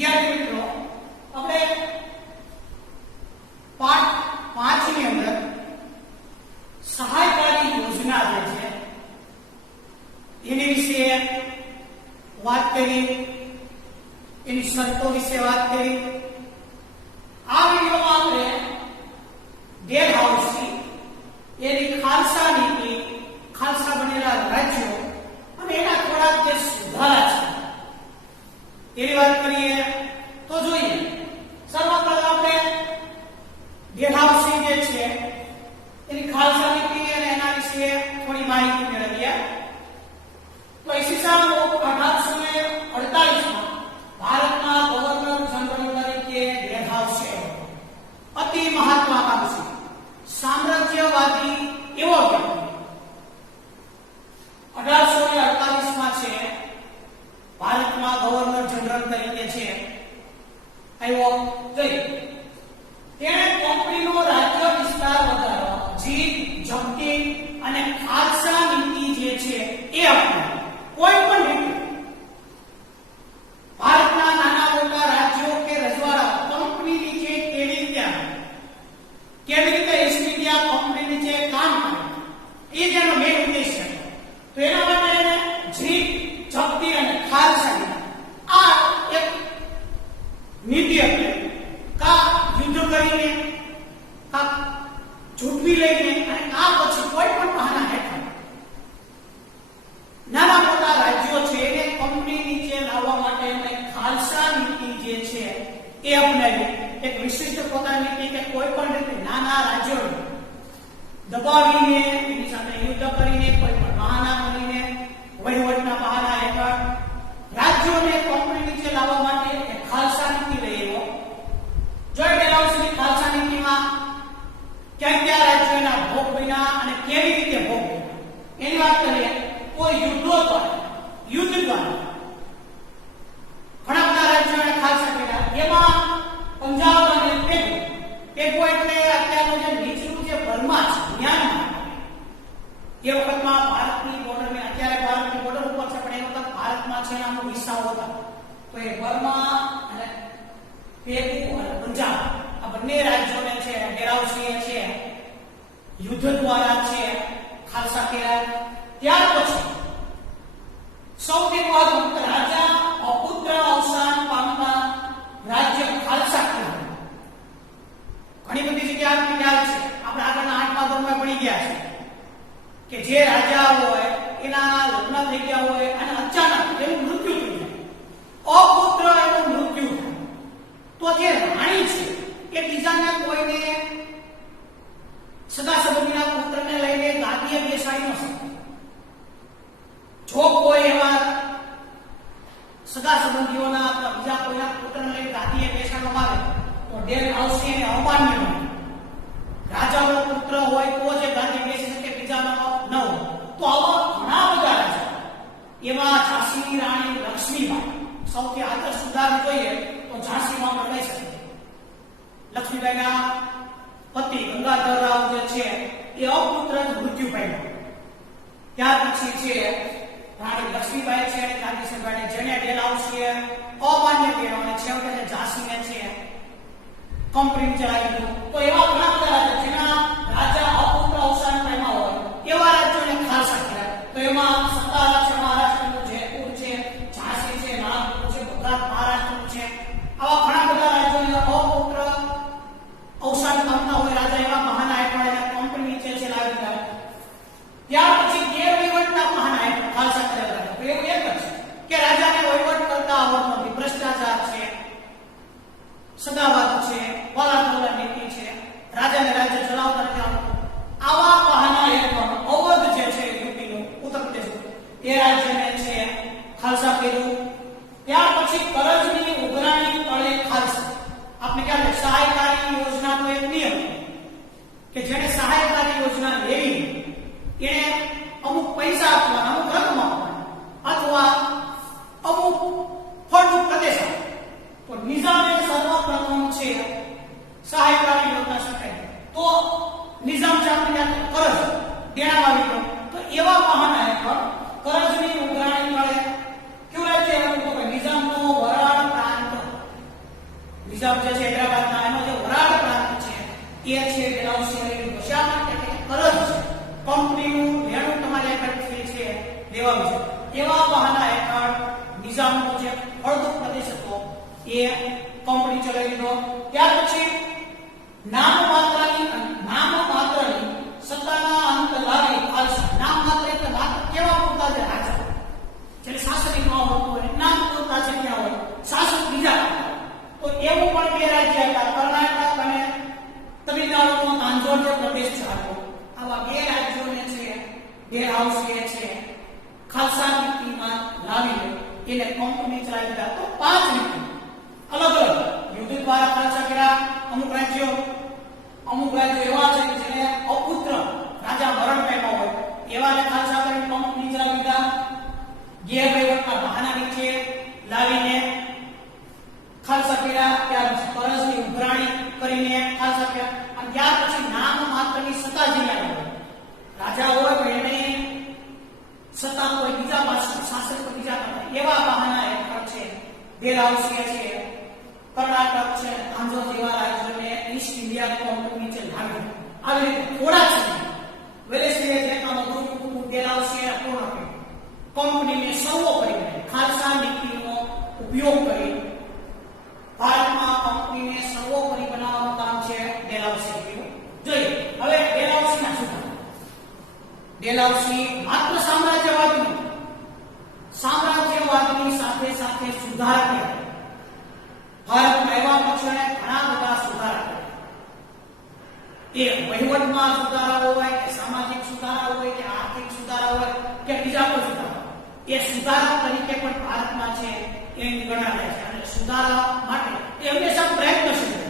વિદ્યાર્થી મિત્રો, આપણે પાઠ 5 ની અંદર સહાયકારી યોજના જે છે એની વિશે વાત કરી, એની શરતો વિશે વાત કરી. આ વિડીયોમાં આપણે ડેલહાઉસી એની ખાલસા નીતિ, ખાલસા બનેલા રાજ્યો અને એના થોડાક જે સુધારા છે એની વાત કરીએ. તો જોઈએ, સર્વપ્રથમ આપણે ડેલહાઉસી જે છે એની ખાલસા નીતિ અને એના વિશે થોડી માહિતી મેળવીએ. તો ઈસવીસન 1848 ભારતના ગવર્નર જનરલ તરીકે ડેલહાઉસી અતિ મહત્વાકાંક્ષી સામ્રાજ્યવાદી એવો વ્યક્તિ 1848 માં છે ભારતમાં ગવર્નર જનરલ તરીકે છે આવ્યો. જોઈએ, તેણે કંપનીનો રાજ્ય વિસ્તાર વધારવા, જીત, જપ્તી અને ખાલસા નીતિ જે છે એ અપનાવી. કોઈ પણ રીતે ભારતના નાના મોટા રાજ્યો કે રજવાડા કંપની નીચે કેવી રીતે ઈસ્ટ ઇન્ડિયા કંપની નીચે કામ કરે એ જેનો મેન ઉદ્દેશ્ય છે. તો એના માટે એને જીત, જપ્તી અને ખાલસા આ એક નીતિ હતી. કા યુદ્ધ કરીને, કા ઝૂંટવી લઈને, અને આ પછી કોઈ પણ બહાના હેઠળ નાના મોટા રાજ્યો છે એને કંપની નીચે લાવવા માટે એમણે ખાલસા નીતિ જે છે એ અપનાવી. એક વિશિષ્ટ પોતાની નીતિ કે કોઈ પણ રીતે નાના રાજ્યોને દબાવીને, એની સાથે યુદ્ધ કરીને, કોઈ પણ બહાના કરીને, વહીવટના બહાના હેઠળ રાજ્યોને કંપની નીચે લાવવા માટે એક ખાલસા નીતિ લઈ આવ્યો. જોઈ ડેલહાઉસીની ખાલસા નીતિમાં ક્યાં ક્યાં રાજ્યોના ભોગ બન્યા અને કેવી રીતે ભોગ બન્યા એની વાત કરીએ. કોઈ યુદ્ધ દ્વારા ઘણા બધા રાજ્યોને ખાલસા કર્યા. એમાં પંજાબ અને પેગો એટલે અત્યારનું જે નીચલું જે બર્મા છે, મ્યાનમાર, એ વખતમાં ભારતની બોર્ડર ને, અત્યારે ભારતની બોર્ડર ઉપર છે પણ એ વખત ભારતમાં છે નામનો વિસ્તાર હતા. તો એ બર્મા અને પેગો અને પંજાબ આ બંને રાજ્યોને છે ડેલહાઉસીએ છે યુદ્ધ દ્વારા છે ખાલસા કર્યા. ત્યાર પછી સૌથી મહત્વપૂર્ણ રાજા અપુત્ર અવસાન પામતા રાજ્ય ખાલસા કર્યા. ઘણી બધી જગ્યા ખ્યાલ છે, આપણે આગળના 8મા ધોરણમાં ભણી ગયા છે કે જે રાજા હોય એના લગ્ન થઈ ગયા હોય અને અચાનક એનું મૃત્યુ થઈ જાય, અપુત્ર એનું મૃત્યુ થાય, તો જે રાણી છે એ બીજાને કોઈને સગા સંબંધીના પુત્રને લઈને ગાદીએ બેસાડી ન શકે. જો કોઈ એવા સગા સંબંધીઓના અથવા બીજા કોઈના પુત્રને લઈને ગાદીએ બેસાડવામાં આવે તો ડેલહાઉસી એને અમાન્ય ગણે. રાજાનો પુત્ર હોય તો જે ગાદી બેસી શકે, બીજાનો ન હોય. તો આવા ઘણા બધા રાજા, એમાં ઝાંસીની રાણી લક્ષ્મીબાઈ સૌથી આદર્શ ઉદાહરણ જોઈએ તો ઝાંસીમાં પણ લઈ શકે. લક્ષ્મીબાઈના પતિ ગંગાધરરાવ જે છે એ અપુત્ર મૃત્યુ પામ્યા. ત્યાર પછી છે રાણી લક્ષ્મીબાઈ છે ગાદી સંભાળી, જેને ડેલહાઉસીએ અમાન્ય કર્યો અને છેવટે ઝાંસીને છે કંપની ચલાવી દીધું. તો એવા ઘણા બધા રાજ્યો જેના રાજા અપુત્ર અવસાન પામ્યા હોય એવા રાજ્યોને ખાલસા કર્યા. તો એમાં સતારા છે, મહારાષ્ટ્રનું જયપુર છે, ઝાંસી છે, નાગપુર છે, ગુજરાત મહારાષ્ટ્રનું છે. આવા ઘણા બધા રાજ્યોને અપુત્ર અવસાન પામતા હોય રાજા એવા બહાના હેઠળ એને કંપની નીચે ચલાવી દીધા. ત્યાર પછી ગેરવહીવટના બહાના હેઠળ ખાલસા કરેલા. તો એવું એક જ કે રાજાને વહીવટ કરતા આવડતું નથી, ભ્રષ્ટાચાર છે, સદાવાદ છે, વાલાફોલા નીતિ છે, રાજાને રાજ્ય ચલાવતા નથી આવડતું. આવા બહાના હેઠળ અવધ જે છે યુપીનું ઉત્તર પ્રદેશ એ રાજ્યને છે ખાલસા કર્યું. ત્યાર પછી કરજની ઉઘરાણી તળે ખાલસા. આપણે ખ્યાલ છે સહાયકારી યોજનાનો એક નિયમ કે જેને સહાયકારી યોજના લેવી એને અમુક પૈસા આપવાના, અમુક રકમ આપવાની અથવા અમુક ફળદ્રુપ પ્રદેશ આપવાનો. તો નિઝામે સર્વપ્રથમ છે સહાયકારી યોજના શકાય તો નિઝામ છે આપણે કરજ દેણામાં વિક્રમ. તો એવા બહાના હેઠળ કરજની ઉઘરાણી મળે. કેવું રાજ્ય હતું? નિઝામનો વરાળ પ્રાંત છે. એવા બહાના હેઠળ નિઝામનો જે ફળદ્રુપ પ્રદેશ હતો એ કંપની ચલાવી લીધો. ત્યાર પછી નામ માત્રની સત્તાના અંત લાવી ખાલસા. નામ માત્ર એટલે માત્ર કેવા પૂરતા છે રાજા, એટલે શાસનિક ન હોતું હોય, નામ પૂરતા છે ક્યાં હોય, શાસક બીજા. તો એવું પણ બે રાજ્ય હતા, કર્ણાટક અને તમિલનાડુનો તાંજોર જે પ્રદેશ છે આવા બે રાજ્યોને છે ડેરહાઉસીએ છે ખાલસા નીતિમાં લાવીને એને કંપની ચલાવી દીધા. તો 5 નીતિ અલગ અલગ યુદ્ધ દ્વારા ખાલસા કર્યા. અમુક રાજ્યો એવા છે કે જેને અપુત્ર રાજા મરણ પામ્યા હોય એવાને ખાલસા કરીને કંપની ચલાવી દીધા. ગેરવહીવટના બહાના નીચે લાવીને ખાલસા કર્યા. ત્યાર પછી પરસની ઉઘરાણી કરીને ખાલસા કર્યા. અને ત્યાર પછી નામ માત્રની સત્તા જીલાવી રાજા હોય તો એને સત્તા કોઈ બીજા પાસે શાસન કોઈ બીજા કરે એવા બહાના હેઠળ છે ડેરહાઉસીએ છે કર્ણાટક છે તાંજોર જેવા રાજ્યોને ઈસ્ટ ઇન્ડિયા કંપની નીચે લાવી. આવી રીતે થોડા છે વેલેસ્લીએ જે કામ હતું ડેરહાઉસીએ પૂર્ણ કર્યું. કંપનીને સર્વોપરી ખાલસા નીતિનો ઉપયોગ કરી ભારતમાં કંપનીને સર્વોપરી બનાવવાનું કામ છે ડેલહાઉસીએ કર્યું. જોઈએ હવે ડેલહાઉસીના સુધારા. ડેલહાઉસી માત્ર સામ્રાજ્યવાદની સાથે સાથે સુધાર કર્યા. ભારતમાં આવ્યા પછી ઘણા બધા સુધારા કર્યા. એ વહીવટમાં સુધારા હોય કે સામાજિક સુધારા હોય કે આર્થિક સુધારા હોય કે બીજા કોઈ સુધારા, એ સુધારા તરીકે પણ ભારતમાં છે એની ગણાય છે. અને સુધારા માટે એ હંમેશા પ્રયત્નશીલ છે.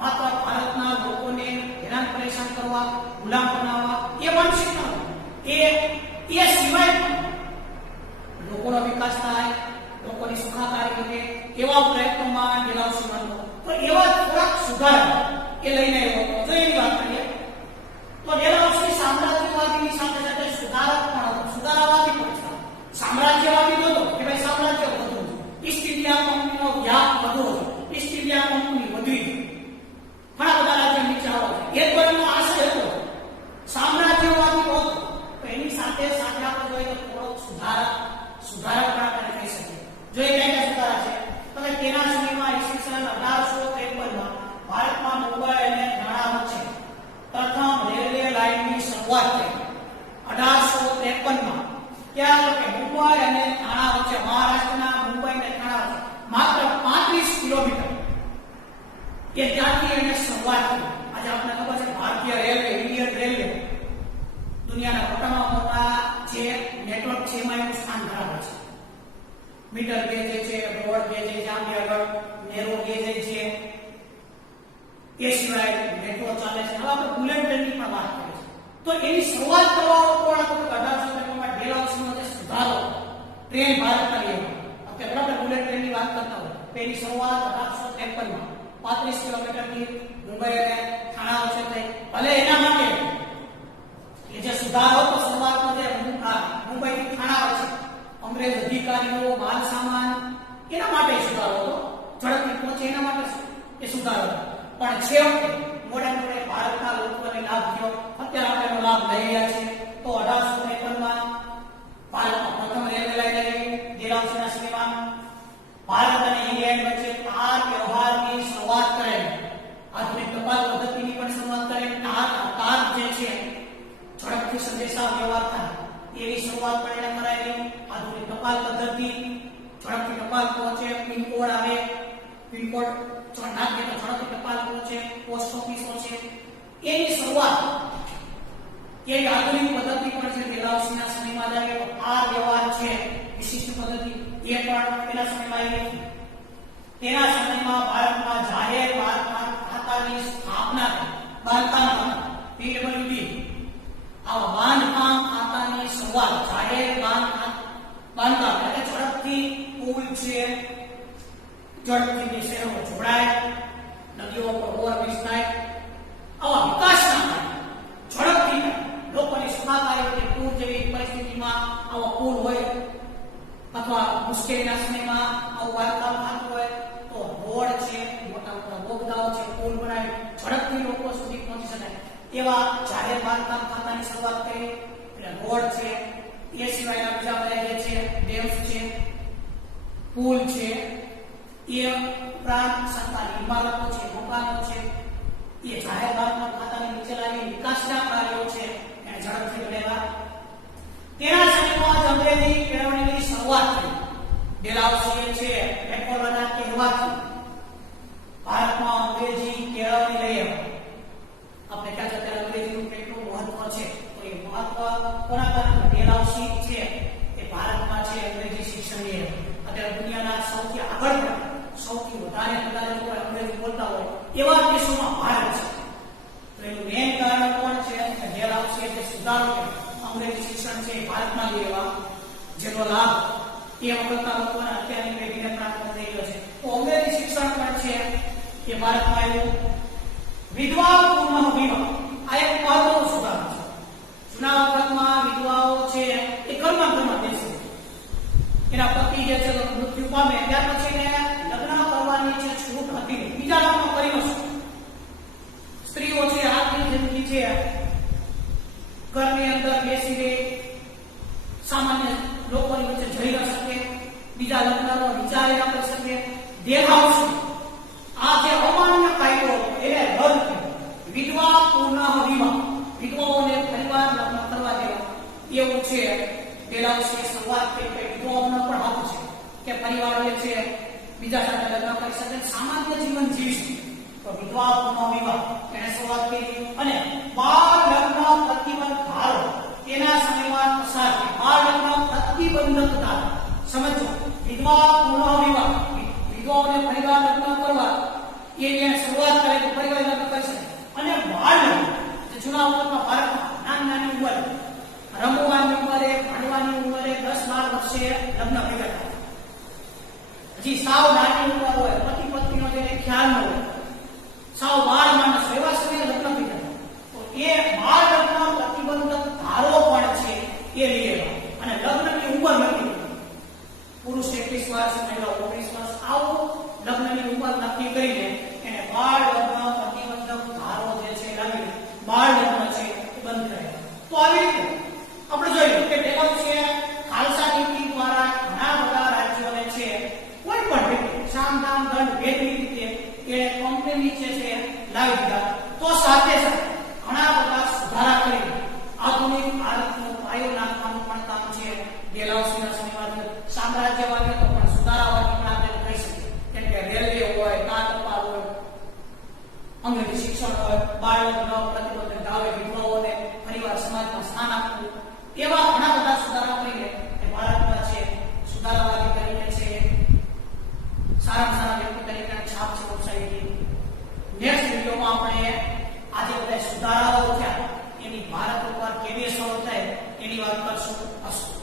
માત્ર ભારતના લોકોને હેરાન પરેશાન કરવા, ગુલામ બનાવવા એ માનસિકતા એ સિવાય લોકોનો વિકાસ થાય, લોકોની સુખાકારી વધે એવા પ્રયત્નોમાં ડેલહાઉસીમાં હતો. તો એવા થોડાક સુધારા એ લઈને આવ્યો. જો એની વાત કરીએ તો ડેલહાઉસી સામ્રાજ્યવાદીની સાથે સાથે સુધારક પણ હતો. સુધારાવાદી પણ છે. સામ્રાજ્યવાદી હતો કે ભાઈ સામ્રાજ્ય વધુ, ઈસ્ટ ઇન્ડિયા કંપનીનો વ્યાપ વધુ હતો, ઈસ્ટ ઇન્ડિયા કંપની વધવી, ઘણા બધા રાજ્યો નીચે આવે છે એ પણ આશય હતો. સામ્રાજ્યવાદી હતો તો એની સાથે સાથે આપણે જોઈએ તો થોડો સુધારક પણ આપણે કહી શકીએ. જો એ કયા સુધારા છે તમે તેના સમયમાં ઈસવીસન 1853માં ભારતમાં મુંબઈ અને થાણા વચ્ચે પ્રથમ રેલવે લાઇનની શરૂઆત થઈ. 1853માં ત્યાં કે મુંબઈ અને થાણા વચ્ચે, મહારાષ્ટ્રના મુંબઈ અને થાણા વચ્ચે માત્ર 35 કિલોમીટર એ ત્યાંથી એને શરૂઆત કરી. આજે આપણને ખબર છે ભારતીય રેલવે, ઇન્ડિયન રેલવે દુનિયાના મોટામાં મોટા જે નેટવર્ક છે એમાં એનું સ્થાન ધરાવે છે. મીટર ગેજ છે, બ્રોડ ગેજ છે, જામનગર નેરો ગેજ છે, એ સિવાય મેટ્રો ચાલે છે. હવે આપણે બુલેટ ટ્રેનની પણ વાત કરીએ છીએ. તો એની શરૂઆત કરવાનો કોણ હતો? 1853માં ડેલહાઉસીનો જે સુધારો ટ્રેન ભારતમાં લેવા. આપણે બરાબર બુલેટ ટ્રેનની વાત કરતા હોય તો એની શરૂઆત 1853માં 35 કિલોમીટરથી મુંબઈ અને થાણા વચ્ચે થઈ. ભલે એના માટે એ જે સુધારો તો શરૂઆતમાં જે મુંબઈથી થાણા વચ્ચે અંગ્રેજ અધિકારીઓ, માલ સામાન એના માટે સુધારો હતો, ઝડપથી પહોંચે એના માટે એ સુધારો. પણ છેવટે મોડે ભારતના લોકોને લાભ થયો. અત્યારે આપણે એનો લાભ લઈ રહ્યા છીએ. તો 1853માં ભારતમાં પ્રથમ રેલવે લાઇન આવી ડેલહાઉસીના સમયમાં. ભારત અને ઇંગ્લેન્ડ વચ્ચે તાર વ્યવહારની શરૂઆત કરેલી. આધુનિક ટપાલ પદ્ધતિની પણ શરૂઆત કરેલી. તાર જે છે ઝડપથી સંદેશા વ્યવહાર થાય એવી શરૂઆત પણ એને કરાયેલી. આધુનિક ટપાલ પદ્ધતિ, ઝડપથી ટપાલ પહોંચે, પિનકોડ આવે, પિનકોડ નાખીએ તો ઝડપથી ટપાલ પહોંચે, પોસ્ટ ઓફિસો છે, એની શરૂઆત એ આધુનિક પદ્ધતિ પણ છે ડેલહાઉસીના સમયમાં જ આવી. આ વ્યવહાર છે વિશિષ્ટ પદ્ધતિ એ પણ તેના સમયમાં આવી. તેના સમયમાં ભારતમાં જાહેર ખાતાની સ્થાપના થઈ. બાંધકામ પીડબ્લ્યુડી આ બાંધકામ ખાતાની શરૂઆત, જાહેર બાંધકામ એટલે ઝડપથી પુલ છે, ઝડપથી શહેરો જોડાય, નદીઓ પર ઓવરબ્રિજ થાય, આવા વિકાસના ઝડપથી લોકોની સુખાકારી માટે પૂર જેવી પરિસ્થિતિમાં આવા પુલ હોય અથવા મુશ્કેલીના સમયમાં આવું બાંધકામ થતું હોય તો રોડ છે, મોટા મોટા બોગદાઓ છે, પુલ બનાવી ઝડપથી લોકો સુધી પહોંચી શકાય એવા જાહેર બાંધકામ ખાતાની શરૂઆત કરી. એટલે રોડ છે, એ સિવાયના બીજા બધા જે છે ડેમ્સ છે, પુલ છે, એ ઉપરાંત સરકારી ઇમારતો છે, મકાનો છે, એ જાહેર માર્ગના ખાતાની નીચે લાવી વિકાસના કાર્યો છે એને ઝડપથી બનેલા. તેના સમયમાં જ અંગ્રેજી કેળવણીની શરૂઆત થઈ. ડેલહાઉસીએ છે મેકોલાના કહેવાથી ભારતમાં અંગ્રેજી કેળવણી લઈ આવી. આપણે ખ્યાલ છે ત્યારે અંગ્રેજીનું કેટલું મહત્વ છે, તો એ મહત્વ કોના કારણે ડેલહાઉસી છે એ ભારતમાં છે અંગ્રેજી શિક્ષણ લઈ આવ્યું. અત્યારે દુનિયાના સૌથી આગળ સૌથી વધારે અંગ્રેજી બોલતા હોય એવા દેશોમાં ભારત છે. તો એનું મેઇન કારણ કોણ છે? ડેલહાઉસી જે સુધારો અંગ્રેજી શિક્ષણ છે ભારતમાં લઈ આવ્યા, જેનો લાભ એ વખતના લોકોને અત્યારની પેઢીને પ્રાપ્ત થઈ ગયો છે. તો અંગ્રેજી શિક્ષણ પણ છે એ ભારતમાં આવ્યું. વિધવા પુનઃ વિવાહ આ એક મહત્વનો સુધારો છે. જૂના વખતમાં વિધવાઓ છે એ ઘરમાં બેસે, એના પતિ જે છે મૃત્યુ પામે ત્યાર પછી એને લગ્ન કરવાની જે છૂટ હતી બીજા લગ્ન કરી ન શકે. સ્ત્રીઓ છે આખી જિંદગી છે ઘરની અંદર બેસી રહે, સામાન્ય લોકોની વચ્ચે જઈ ન શકે, બીજા લગ્નનો વિચાર ન કરી શકે. ડેલહાઉસી આ જે અમાન્ય કાયદો એને રદ કર્યો. વિધવા પુનઃ વિવાહ, વિધવાઓને પરિવાર લગ્ન કરવા દેવા એવું છે. ડેલહાઉસીએ શરૂઆત કરી કે વિધવાઓનો પણ હક છે કે પરિવાર જે છે બીજા સાથે લગ્ન કરી શકે, સામાન્ય જીવન જીવી શકે. તો વિધવા પુનઃ વિવાહ એને શરૂઆત કરી. અને બાળ લગ્ન પ્રતિબંધ ધારો તેના સમયમાં પસાર થઈ. બાળ લગ્ન પ્રતિબંધક ધારો સમજો. વિધવા પુનઃ વિવાહ, વિધવાઓને પરિવાર લગ્ન કરવા એની શરૂઆત કરે તો પરિવાર લગ્ન કરી શકે. અને બાળ લગ્ન જે જૂના વખતમાં ભારતમાં નાની ઉંમરે રમવાની ઉંમરે, ભણવાની ઉંમરે 10-12 વર્ષે લગ્ન થઈ ગયા. હજી સાવ નાની ઉંમર હોય, પતિ પત્નીનો જેને ખ્યાલ ન હોય, સાવ બાળ માણસ એવા સમયે લગ્ન થઈ ગયા. તો એ બાળ લગ્ન પ્રતિબંધક ધારો પણ છે એ લઈ આવ્યા. અને લગ્નની ઉંમર નક્કી કરી. પુરુષ 21 વર્ષ, મહિલા 19 વર્ષ આવું લગ્નની ઉંમર નક્કી કરીને એને બાળ લગ્ન પ્રતિબંધક ધારો જે છે લાવી બાળ લગ્ન છે એ બંધ કરે. તો આવી રીતે આપણે જોયું કે ડેલહાઉસીએ ખાલસા નીતિ દ્વારા ઘણા બધા રાજ્યોને છે કોઈ પણ રીતે સામ દામ દંડ ભેદની રીતે એ કંપની નીચે છે લાવી દીધા. તો સાથે સાથે ઘણા બધા સુધારા કરી આધુનિક ભારતનો પાયો નાખવાનું પણ કામ છે ડેલહાઉસીના સમયમાં. સામ્રાજ્યવાદ તો પણ સુધારાવાદી પણ આપણે કહી શકીએ, કેમ કે રેલવે હોય, કાર ટપાલ હોય, અંગ્રેજી શિક્ષણ હોય, બાળ લગ્ન પ્રતિબંધક ધારો, વિધવાઓને પરિવાર સમાજમાં સ્થાન આપવું, એવા ઘણા બધા સુધારા કરીને ભારતમાં છે સુધારાવાદી તરીકે છે સારા સારા વ્યક્તિ તરીકે છાપ છે સોસાયટી. નેક્સ્ટ વિડીયોમાં આપણે આજે બધા સુધારાઓ થયા એની ભારત ઉપર કેવી અસર થાય એની વાત કરશું.